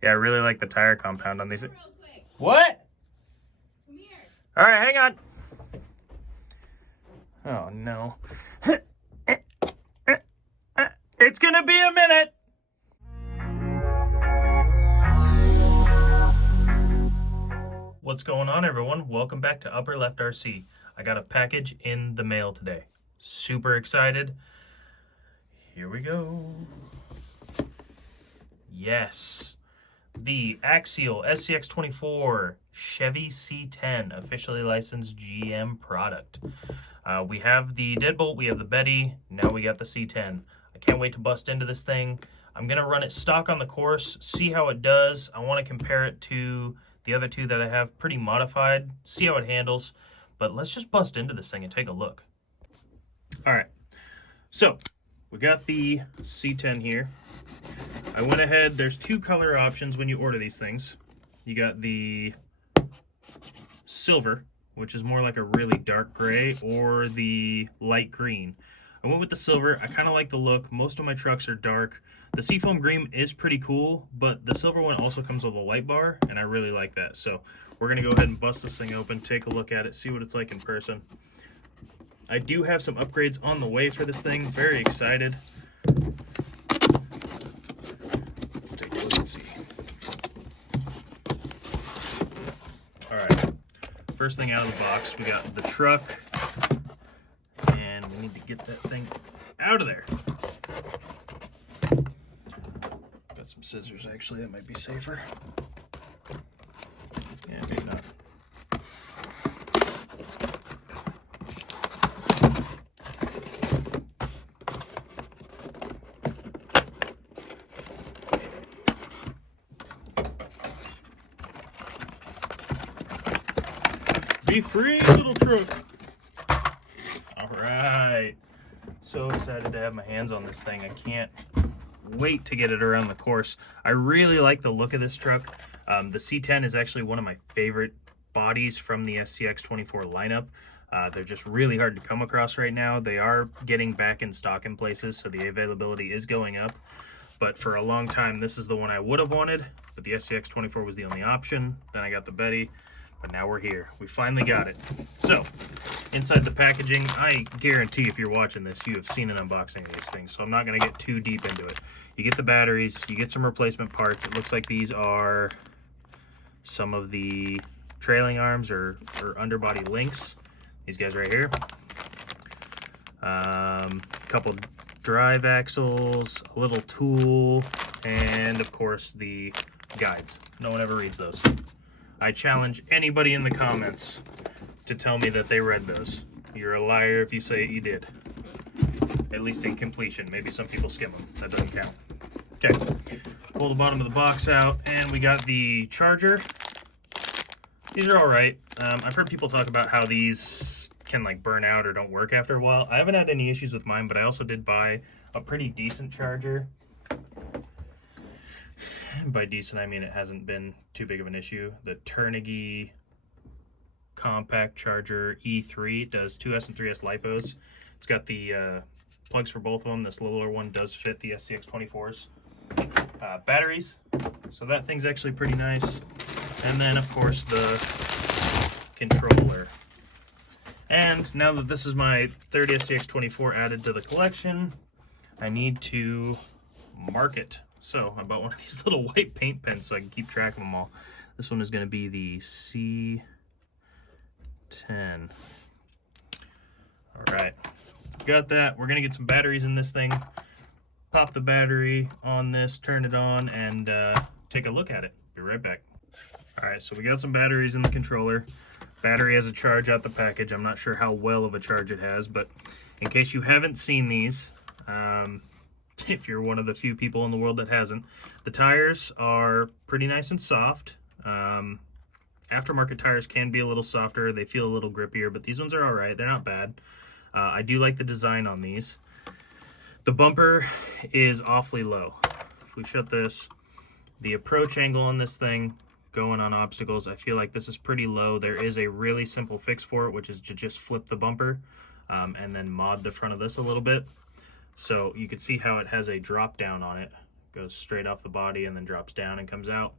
Yeah, I really like the tire compound on these. What? Come here. All right, hang on. Oh, no. It's gonna be a minute. What's going on, everyone? Welcome back to Upper Left RC. I got a package in the mail today. Super excited. Here we go. Yes. The Axial SCX24 Chevy C-10, officially licensed GM product. We have the Deadbolt, we have the Betty, now we got the C-10. I can't wait to bust into this thing. I'm going to run it stock on the course, see how it does. I want to compare it to the other two that I have pretty modified, see how it handles. But let's just bust into this thing and take a look. All right, so we got the C-10 here. I went ahead, there's two color options when you order these things. You got the silver, which is more like a really dark gray, or the light green. I went with the silver. I kind of like the look. Most of my trucks are dark. The seafoam green is pretty cool, but the silver one also comes with a light bar, and I really like that. So we're going to go ahead and bust this thing open, take a look at it, see what it's like in person. I do have some upgrades on the way for this thing. Very excited. Let's take a look and see. All right. First thing out of the box, we got the truck, and we need to get that thing out of there. Got some scissors, actually, that might be safer. Yeah, maybe not. Be free, little truck. All right. So excited to have my hands on this thing. I can't wait to get it around the course. I really like the look of this truck. The C-10 is actually one of my favorite bodies from the SCX24 lineup. They're just really hard to come across right now. They are getting back in stock in places, so the availability is going up. But for a long time, this is the one I would have wanted, but the SCX24 was the only option. Then I got the Betty. But now we're here. We finally got it. So, inside the packaging, I guarantee if you're watching this, you have seen an unboxing of these things. So I'm not going to get too deep into it. You get the batteries, you get some replacement parts. It looks like these are some of the trailing arms or underbody links. These guys right here. A couple drive axles, a little tool, and of course the guides. No one ever reads those. I challenge anybody in the comments to tell me that they read those. You're a liar if you say you did. At least in completion. Maybe some people skim them. That doesn't count. Okay. Pull the bottom of the box out, and we got the charger. These are all right. I've heard people talk about how these can like burn out or don't work after a while. I haven't had any issues with mine, but I also did buy a pretty decent charger. By decent, I mean it hasn't been too big of an issue. The Turnigi compact charger E3 it does 2S and 3S LiPos. It's got the plugs for both of them. This littler one does fit the SCX24s. Batteries, so that thing's actually pretty nice. And then, of course, the controller. And now that this is my third SCX24 added to the collection, I need to mark it. So I bought one of these little white paint pens so I can keep track of them all. This one is going to be the C-10. All right, got that. We're going to get some batteries in this thing. Pop the battery on this, turn it on, and take a look at it. Be right back. All right, so we got some batteries in the controller. Battery has a charge out the package. I'm not sure how well of a charge it has, but in case you haven't seen these, if you're one of the few people in the world that hasn't, the tires are pretty nice and soft. Aftermarket tires can be a little softer. They feel a little grippier, but these ones are all right. They're not bad. I do like the design on these. The bumper is awfully low. If we shut this, the approach angle on this thing going on obstacles, I feel like this is pretty low. There is a really simple fix for it, which is to just flip the bumper and then mod the front of this a little bit. So you can see how it has a drop down on it. Goes straight off the body and then drops down and comes out.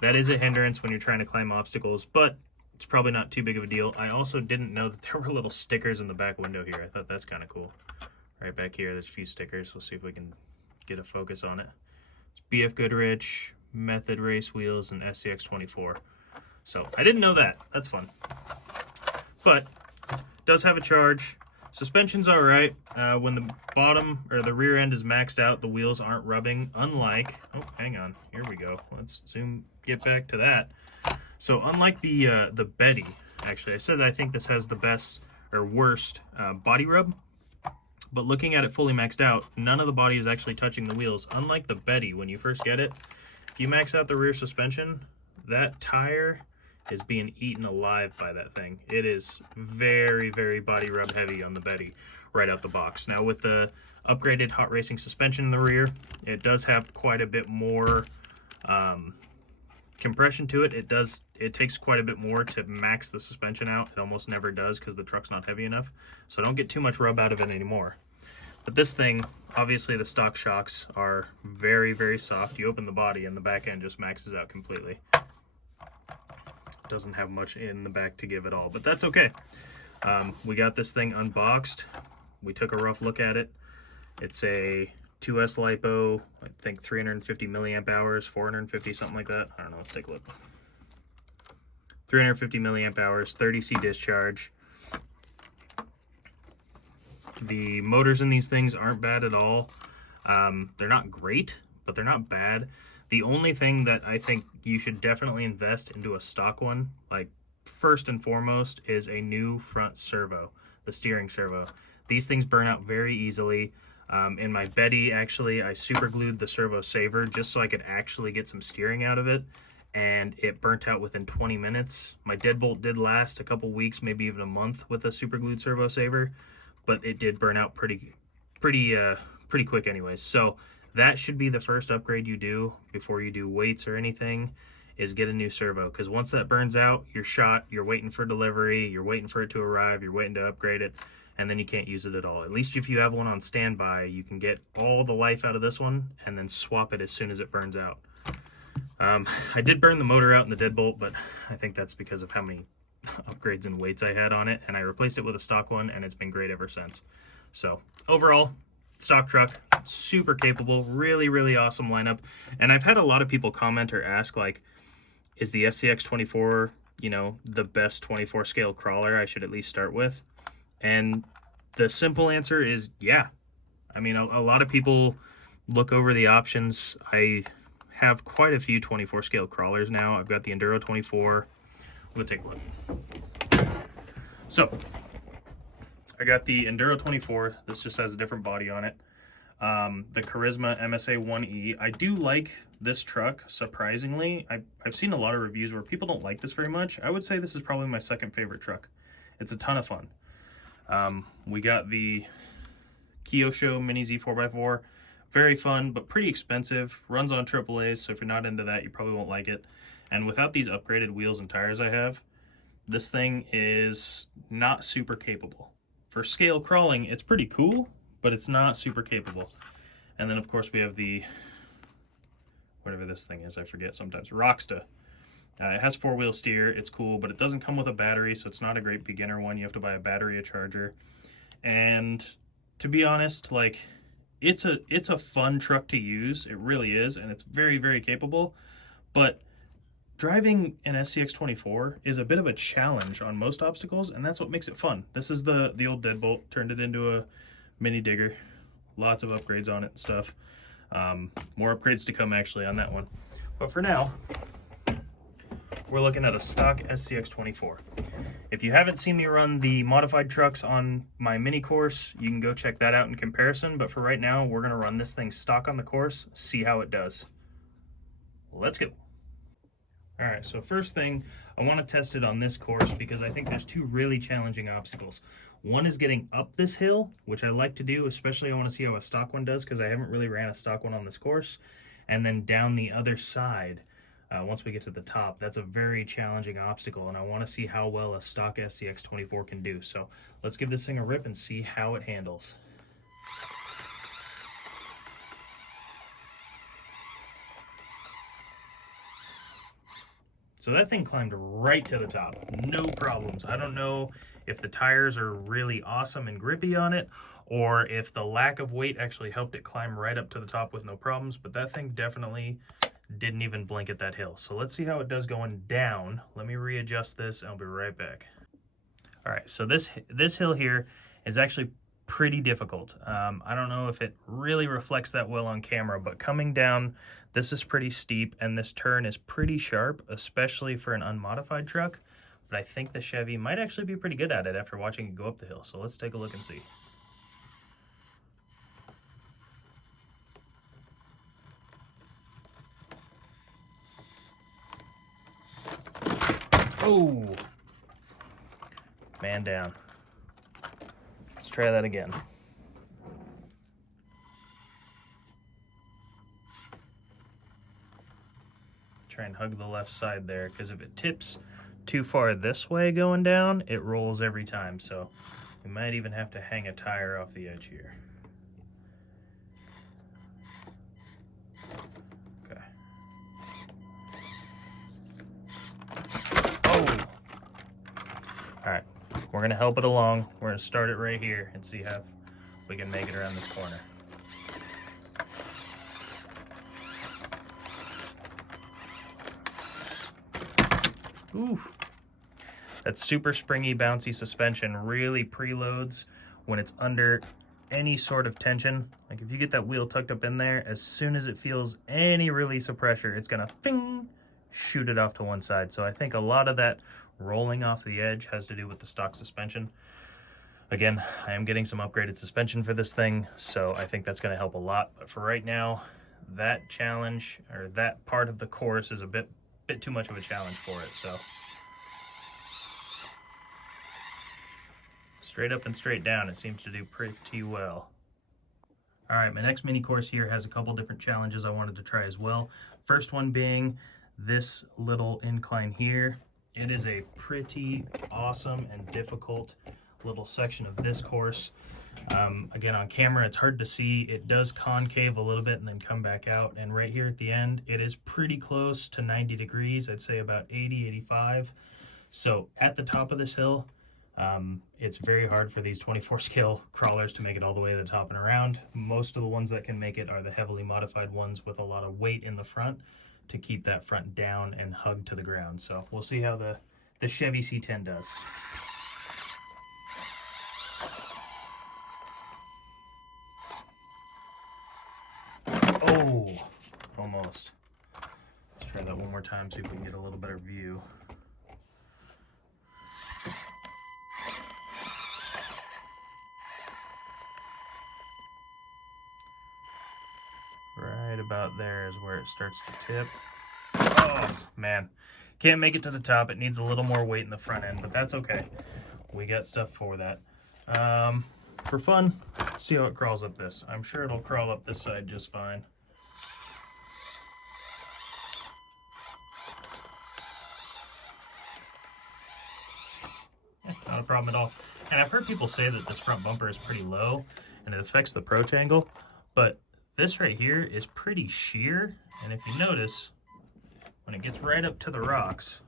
That is a hindrance when you're trying to climb obstacles, but it's probably not too big of a deal. I also didn't know that there were little stickers in the back window here. I thought that's kind of cool. Right back here, there's a few stickers. We'll see if we can get a focus on it. It's BF Goodrich, Method Race Wheels, and SCX24. So I didn't know that. That's fun. But it does have a charge. Suspension's all right. When the bottom or the rear end is maxed out, the wheels aren't rubbing. Unlike, oh, hang on, here we go. Let's get back to that. So unlike the Betty, actually, I said I think this has the best or worst body rub. But looking at it fully maxed out, none of the body is actually touching the wheels. Unlike the Betty, when you first get it, if you max out the rear suspension, that tire is being eaten alive by that thing. It is very, very body rub heavy on the Betty right out the box. Now with the upgraded hot racing suspension in the rear, it does have quite a bit more compression to it. It takes quite a bit more to max the suspension out. It almost never does because the truck's not heavy enough. So don't get too much rub out of it anymore. But this thing, obviously the stock shocks are very, very soft. You open the body and the back end just maxes out completely. Doesn't have much in the back to give at all, but that's okay. We got this thing unboxed. We took a rough look at it. It's a 2S LiPo, I think 350 milliamp hours, 450, something like that. I don't know, let's take a look. 350 milliamp hours, 30C discharge. The motors in these things aren't bad at all. They're not great, but they're not bad. The only thing that I think you should definitely invest into a stock one, like first and foremost, is a new front servo, the steering servo. These things burn out very easily. In my Betty, actually, I super glued the servo saver just so I could actually get some steering out of it, and it burnt out within 20 minutes. My deadbolt did last a couple weeks, maybe even a month with a super glued servo saver, but it did burn out pretty quick anyways. So that should be the first upgrade you do before you do weights or anything, is get a new servo. Because once that burns out, you're shot, you're waiting for delivery, you're waiting for it to arrive, you're waiting to upgrade it, and then you can't use it at all. At least if you have one on standby, you can get all the life out of this one and then swap it as soon as it burns out. I did burn the motor out in the deadbolt, but I think that's because of how many upgrades and weights I had on it, and I replaced it with a stock one, and it's been great ever since. So overall, stock truck, super capable, really, really awesome lineup. And I've had a lot of people comment or ask, like, is the SCX24, you know, the best 24 scale crawler I should at least start with? And the simple answer is yeah. I mean, a lot of people look over the options. I have quite a few 24 scale crawlers now. I've got the Enduro 24. We'll take a look. So I got the Enduro 24. This just has a different body on it. The Charisma MSA 1E. I do like this truck, surprisingly. I've seen a lot of reviews where people don't like this very much. I would say this is probably my second favorite truck. It's a ton of fun. We got the Kyosho Mini Z 4x4. Very fun, but pretty expensive. Runs on AAAs, so if you're not into that, you probably won't like it. And without these upgraded wheels and tires I have, this thing is not super capable. For scale crawling, it's pretty cool, but it's not super capable. And then, of course, we have the, whatever this thing is, I forget sometimes, Rocksta. It has four-wheel steer. It's cool, but it doesn't come with a battery, so it's not a great beginner one. You have to buy a battery, a charger. And to be honest, like, it's a fun truck to use. It really is, and it's very, very capable. But driving an SCX24 is a bit of a challenge on most obstacles, and that's what makes it fun. This is the old deadbolt, turned it into a mini digger. Lots of upgrades on it and stuff. More upgrades to come actually on that one. But for now, we're looking at a stock SCX24. If you haven't seen me run the modified trucks on my mini course, you can go check that out in comparison. But for right now, we're gonna run this thing stock on the course, see how it does. Let's go. All right, so first thing, I want to test it on this course because I think there's two really challenging obstacles. One is getting up this hill, which I like to do, especially I want to see how a stock one does because I haven't really ran a stock one on this course. And then down the other side, once we get to the top, that's a very challenging obstacle, and I want to see how well a stock SCX24 can do. So let's give this thing a rip and see how it handles. So that thing climbed right to the top, no problems. I don't know if the tires are really awesome and grippy on it, or if the lack of weight actually helped it climb right up to the top with no problems, but that thing definitely didn't even blink at that hill. So let's see how it does going down. Let me readjust this and I'll be right back. All right, so this hill here is actually pretty difficult. I don't know if it really reflects that well on camera, but coming down, this is pretty steep and this turn is pretty sharp, especially for an unmodified truck. But I think the Chevy might actually be pretty good at it after watching it go up the hill. So let's take a look and see. Oh, man down. Let's try that again. Try and hug the left side there, because if it tips too far this way going down, it rolls every time. So we might even have to hang a tire off the edge here. Okay. Oh! Alright, we're going to help it along. We're going to start it right here and see how we can make it around this corner. Ooh. That super springy, bouncy suspension really preloads when it's under any sort of tension. Like if you get that wheel tucked up in there, as soon as it feels any release of pressure, it's gonna ping, shoot it off to one side. So I think a lot of that rolling off the edge has to do with the stock suspension. Again, I am getting some upgraded suspension for this thing, so I think that's gonna help a lot. But for right now, that challenge, or that part of the course is a bit too much of a challenge for it. So straight up and straight down, it seems to do pretty well. All right, my next mini course here has a couple different challenges I wanted to try as well. First one being this little incline here. It is a pretty awesome and difficult little section of this course. Again, on camera, it's hard to see. It does concave a little bit and then come back out. And right here at the end, it is pretty close to 90 degrees. I'd say about 80, 85. So at the top of this hill, it's very hard for these 24 scale crawlers to make it all the way to the top and around. Most of the ones that can make it are the heavily modified ones with a lot of weight in the front to keep that front down and hugged to the ground. So we'll see how the Chevy C-10 does. Oh, almost. Let's try that one more time, see if we can get a little better view. Right about there is where it starts to tip. Oh, man. Can't make it to the top. It needs a little more weight in the front end, but that's okay. We got stuff for that. For fun, let's see how it crawls up this. I'm sure it'll crawl up this side just fine. Not a problem at all. And I've heard people say that this front bumper is pretty low and it affects the approach angle, but this right here is pretty sheer. And if you notice, when it gets right up to the rocks,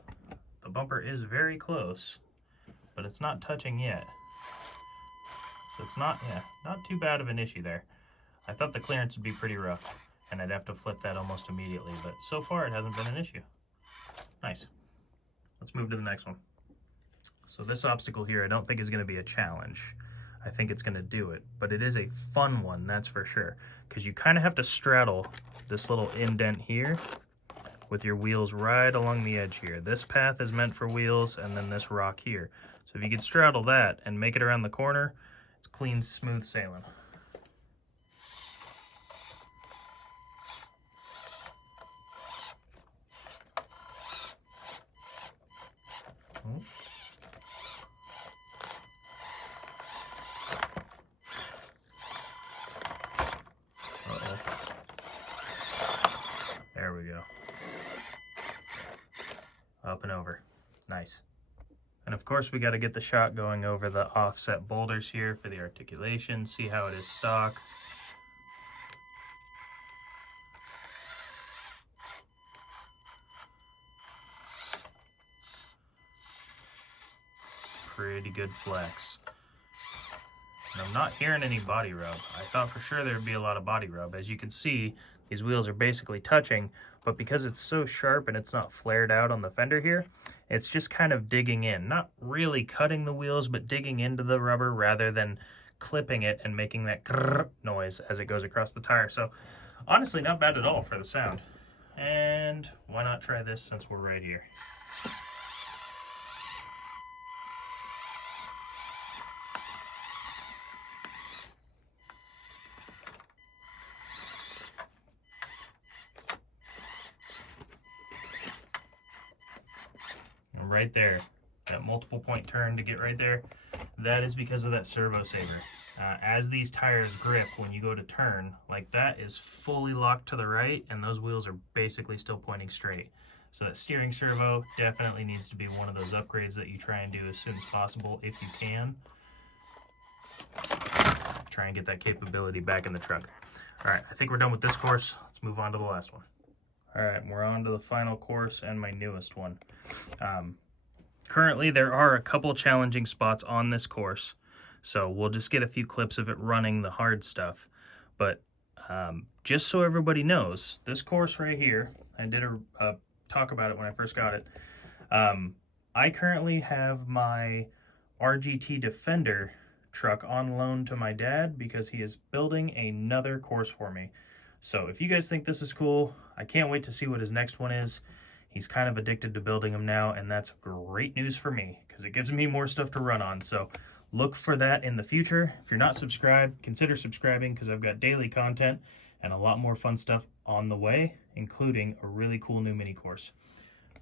the bumper is very close, but it's not touching yet. So it's not too bad of an issue there. I thought the clearance would be pretty rough and I'd have to flip that almost immediately, but so far it hasn't been an issue. Nice. Let's move to the next one. So this obstacle here I don't think is going to be a challenge. I think it's going to do it, but it is a fun one, that's for sure, because you kind of have to straddle this little indent here with your wheels right along the edge here. This path is meant for wheels, and then this rock here. So if you could straddle that and make it around the corner, it's clean, smooth sailing. Oh. There we go. Up and over. Nice. And of course we got to get the shot going over the offset boulders here for the articulation. See how it is stock. pretty good flex. And I'm not hearing any body rub. I thought for sure there would be a lot of body rub. As you can see, these wheels are basically touching, but because it's so sharp and it's not flared out on the fender here, it's just kind of digging in. Not really cutting the wheels, but digging into the rubber rather than clipping it and making that grrr noise as it goes across the tire. So honestly, not bad at all for the sound. And why not try this since we're right here? And right there, that multiple point turn to get right there, that is because of that servo saver. As these tires grip when you go to turn, like that is fully locked to the right and those wheels are basically still pointing straight. So that steering servo definitely needs to be one of those upgrades that you try and do as soon as possible if you can. Try and get that capability back in the truck. All right, I think we're done with this course. Let's move on to the last one. All right, we're on to the final course and my newest one. Currently, there are a couple challenging spots on this course. So we'll just get a few clips of it running the hard stuff. But just so everybody knows, this course right here, I did a talk about it when I first got it. I currently have my RGT Defender truck on loan to my dad because he is building another course for me. So if you guys think this is cool, I can't wait to see what his next one is. He's kind of addicted to building them now, and that's great news for me because it gives me more stuff to run on. So look for that in the future. If you're not subscribed, consider subscribing because I've got daily content and a lot more fun stuff on the way, including a really cool new mini course.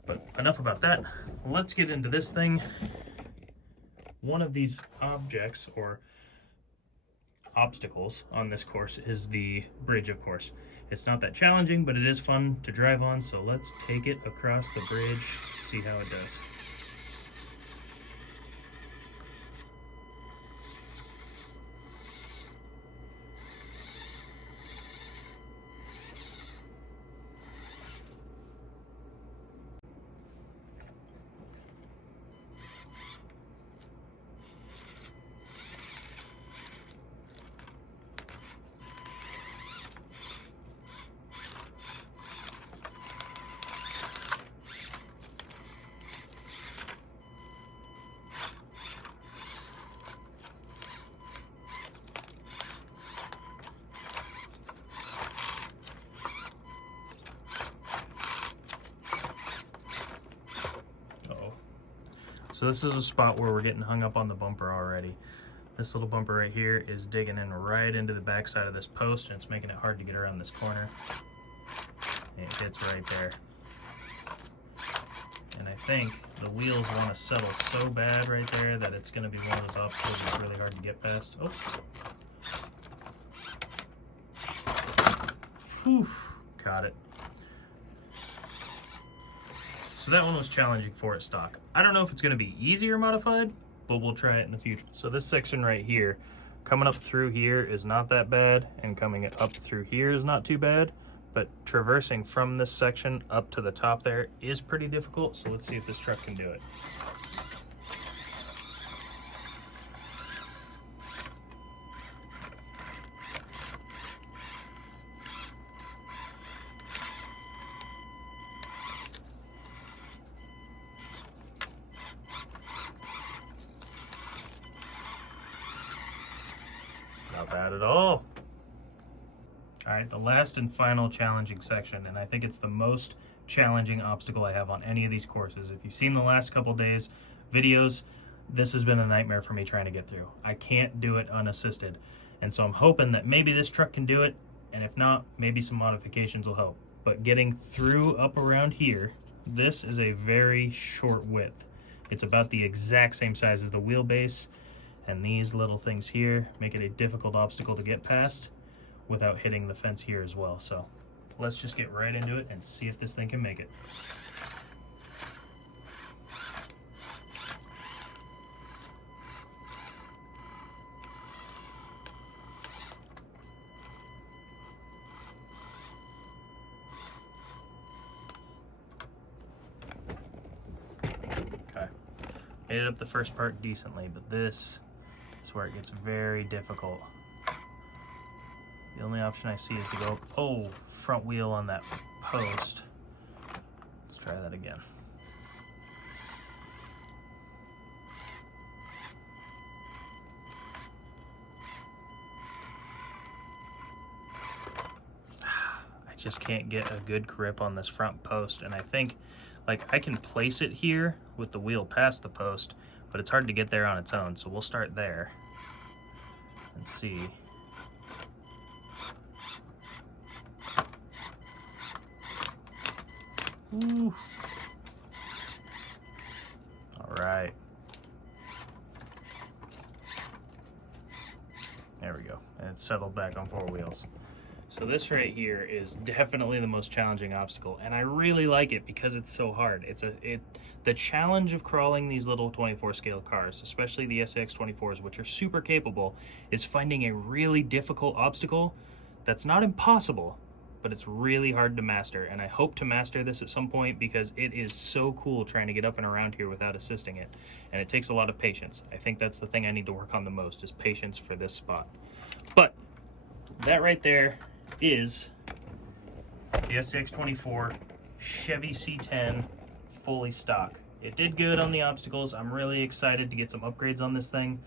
But enough about that. Let's get into this thing. One of these objects or obstacles on this course is the bridge, of course. It's not that challenging, but it is fun to drive on, so let's take it across the bridge, see how it does. So this is a spot where we're getting hung up on the bumper already. This little bumper right here is digging in right into the backside of this post, and it's making it hard to get around this corner. It hits right there. And I think the wheels want to settle so bad right there that it's going to be one of those obstacles that's really hard to get past. Oh. Whew, got it. So that one was challenging for its stock. I don't know if it's going to be easier modified, but we'll try it in the future. So this section right here, coming up through here is not that bad, and coming up through here is not too bad, but traversing from this section up to the top there is pretty difficult, so let's see if this truck can do it. Not bad at all. All right, the last and final challenging section, and I think it's the most challenging obstacle I have on any of these courses. If you've seen the last couple days videos, this has been a nightmare for me trying to get through. I can't do it unassisted, and so I'm hoping that maybe this truck can do it, and if not, maybe some modifications will help. But getting through up around here, this is a very short width. It's about the exact same size as the wheelbase, and these little things here make it a difficult obstacle to get past without hitting the fence here as well. So let's just get right into it and see if this thing can make it. Made it up the first part decently, but this is where it gets very difficult. The only option I see is to go, oh, front wheel on that post. Let's try that again. I just can't get a good grip on this front post, and I think like I can place it here with the wheel past the post, but it's hard to get there on its own, so we'll start there and see. Ooh. All right. There we go. And it's settled back on four wheels. So this right here is definitely the most challenging obstacle, and I really like it because it's so hard. The challenge of crawling these little 24 scale cars, especially the SCX24s, which are super capable, is finding a really difficult obstacle that's not impossible, but it's really hard to master. And I hope to master this at some point because it is so cool trying to get up and around here without assisting it. And it takes a lot of patience. I think that's the thing I need to work on the most, is patience for this spot. But that right there is the SCX24 Chevy C-10 fully stock. It did good on the obstacles. I'm really excited to get some upgrades on this thing.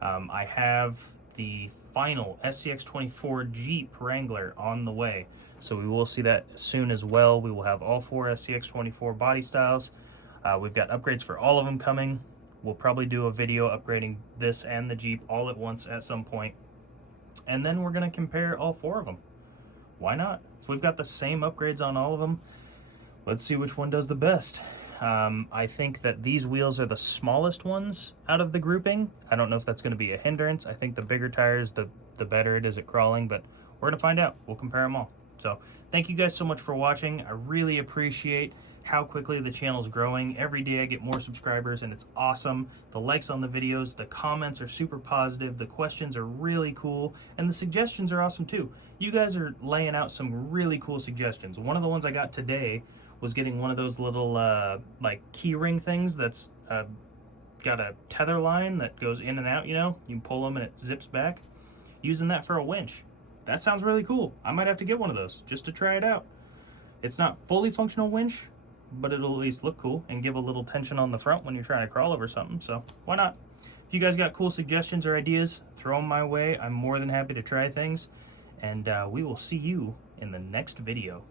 I have the final SCX24 Jeep Wrangler on the way, so we will see that soon as well. We will have all four SCX24 body styles. We've got upgrades for all of them coming. We'll probably do a video upgrading this and the Jeep all at once at some point, and then we're going to compare all four of them. Why not? If we've got the same upgrades on all of them, let's see which one does the best. I think that these wheels are the smallest ones out of the grouping. I don't know if that's going to be a hindrance. I think the bigger tires, the better it is at crawling, but we're going to find out. We'll compare them all. So thank you guys so much for watching. I really appreciate how quickly the channel is growing. Every day I get more subscribers, and it's awesome. The likes on the videos, the comments are super positive, the questions are really cool, and the suggestions are awesome too. You guys are laying out some really cool suggestions. One of the ones I got today was getting one of those little like key ring things that's got a tether line that goes in and out, you know? You can pull them and it zips back. Using that for a winch. That sounds really cool. I might have to get one of those just to try it out. It's not fully functional winch, but it'll at least look cool and give a little tension on the front when you're trying to crawl over something, so why not? If you guys got cool suggestions or ideas, throw them my way. I'm more than happy to try things, and we will see you in the next video.